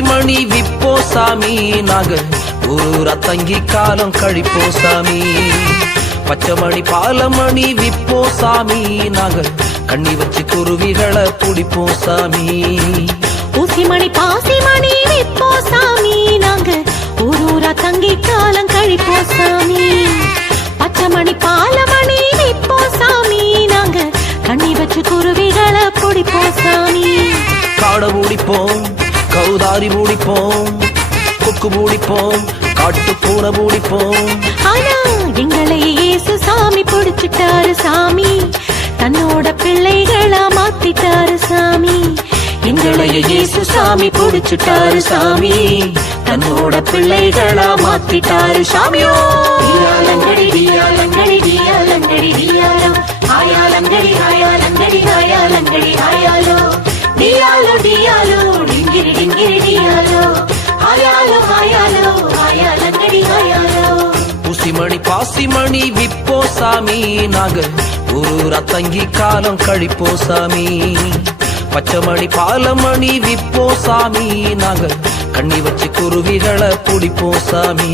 பாசிமணி விப்போ சாமி, நாங்க ஊரூரா தங்கி காலம் கழிப்போ சாமி. பச்சைமணி பாலமணி விப்போ சாமி, நாங்க கண்ணி வச்சு குருவிகளை பிடிப்போம் சாமி. ஊசிமணி பாசிமணி விப்போ சாமி, நாங்க ஊரூரா தங்கி காலம் கழிப்போ சாமி. பச்சைமணி பாலமணி விப்போ சாமி, நாங்க கண்ணி வச்சு குருவிகளை பிடிப்போ சாமி. காடை பூடிப்போம், கௌதாரி பூடிப்போம், கொக்கு பூடிப்போம், காட்டு பூனை பூடிப்போம். ஆனா எங்களை இயேசு சாமி பிடிச்சிட்டாரு சாமி, தன்னோட பிள்ளைகளா மாத்திட்டாரு சாமி. எங்களை இயேசு சாமி பிடிச்சிட்டாரு சாமி, தன்னோட பிள்ளைகளா மாத்திட்டாரு சாமியோ. டியாலங்கடி டியாலங்கடி டியாலங்கடி டியாலோ, ஹாயாலங்கடி ஹாயாலங்கடி ஹாயாலங்கடி ஹாயாலோ. டியாலோ டியாலோ டிங்கிரி டிங்கிரி டியாலோ, ஹாயாலோ ஹாயாலோ ஹாயாலங்கடி ஹாயாலோ. ஊசிமணி பாசிமணி விப்போ சாமி, நாங்க ஊரூரா தங்கி காலம் கழிப்போ சாமி. பச்சைமணி பாலமணி விப்போ சாமி, நாங்க கண்ணி வச்சு குருவிகளை பிடிப்போ சாமி.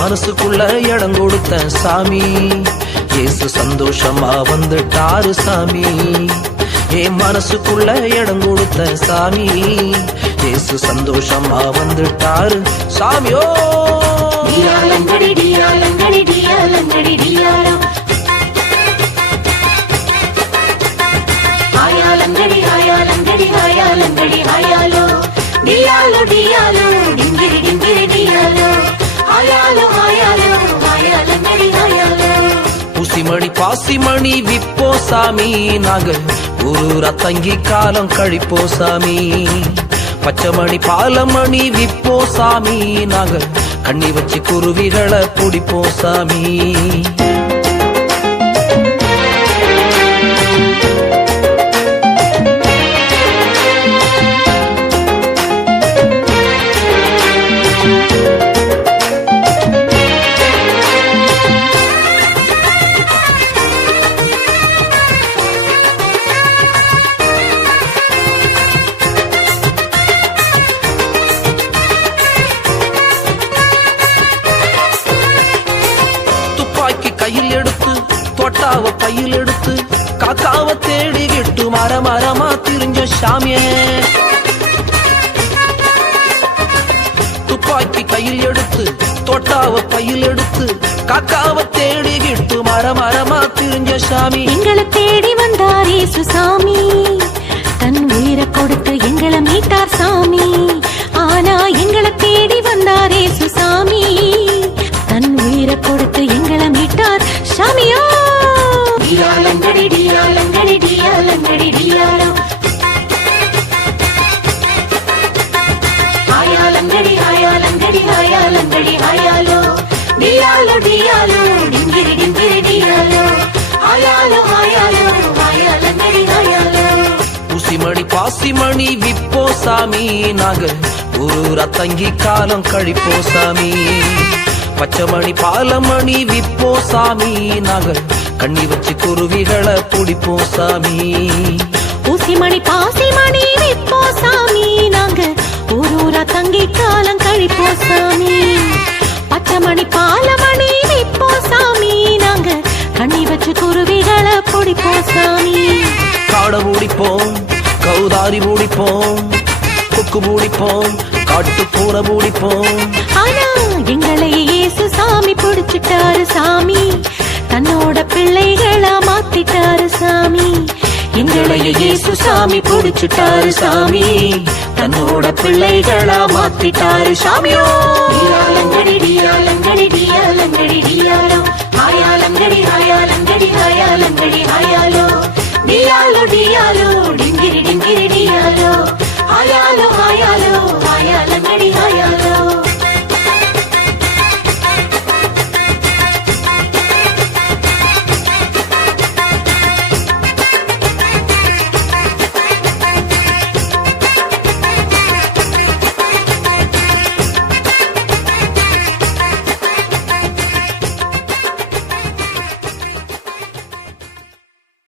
மனசுக்குள்ள இடம் கொடுத்த சாமி, இயேசு சந்தோஷமா வந்துட்டாரு சாமி. என் மனசுக்குள்ள இடம் கொடுத்த சாமி, இயேசு சந்தோஷமா வந்துட்டாரு சாமியோ. டியாலங்கடி டியாலங்கடி டியாலங்கடி டியாலோ, ஹாயாலங்கடி ஹாயாலங்கடி ஹாயாலங்கடி ஹாயாலோ. டியாலோ டியாலோ டிங்கிரி டிங்கிரி டியாலோ, ஹாயாலோ ஹாயாலோ ஹாயாலங்கடி ஹாயாலோ. ஊசிமணி பாசிமணி விப்போ சாமி, நாங்க ஊரூரா தங்கி காலம் கழிப்போ சாமி. பச்சைமணி பாலமணி விப்போ சாமி, நாங்க கண்ணி வச்சு குருவிகளை பிடிப்போ சாமி. கையில் எடுத்து தொட்டாவ பையில் எடுத்து காக்காவ தேடிக்கிட்டு மரமா திரிஞ்ச சாமியே. துப்பாக்கி கையில் எடுத்து தொட்டாவ பையில் எடுத்து காக்காவ தேடிக்கிட்டு மரமா திரிஞ்ச சாமி. எங்களை தேடி வந்தார் இயேசு சாமி, தன் உயிரை கொடுத்து எங்களை மீட்டார் சாமி. ஆனா எங்களை தேடி வந்தார் இயேசு சாமி, தன் உயிரை கொடுத்து எங்களை மீட்டார் சாமியோ. டியாலங்கடி டியாலங்கடி டியாலங்கடி டியாலோ, ஹாயாலங்கடி ஹாயாலங்கடி ஹாயாலங்கடி ஹாயாலோ. டியாலோ டியாலோ டிங்கிரி டிங்கிரி டியாலோ, ஹாயாலோ ஹாயாலோ ஹாயாலங்கடி ஹாயாலோ. ஊசிமணி பாசிமணி விப்போ சாமி, நாங்க ஊரூரா தங்கி காலம் கழிப்போ சாமி. பச்சைமணி பாலமணி விப்போ சாமி, நாங்க கண்ணி வச்சு குருவிகளை பிடிப்போ சாமி. ஊசிமணி பாசிமணி விப்போ சாமி, நாங்க ஊரூரா தங்கி காலம் கழிப்போ சாமி. பச்சைமணி பாலமணி விப்போ சாமி, நாங்க கண்ணி வச்சு குருவிகளை பிடிப்போ சாமி. காடை பூடிப்போம், கௌதாரி பூடிப்போம், கொக்கு பூடிப்போம், காட்டு பூனை பூடிப்போம். ஆனா எங்களை இயேசு சாமி பிடிச்சிட்டாரு சாமி, தன்னோட பிள்ளைகளா மாத்திட்டாரு சாமி. எங்களைய இயேசு சாமி புடிச்சுட்டாரு சாமி, தன்னோட பிள்ளைகளா மாத்திட்டாரு சாமியோ. டியாலங்கடி டியாலங்கடி டியாலங்கடி டியாலோ, ஹாயாலங்கடி ஹாயாலங்கடி ஹாயாலங்கடி ஹாயாலோ, டியாலோ டியாலோ டிங்கிரி டிங்கிரி டியாலோ, ஹாயாலோ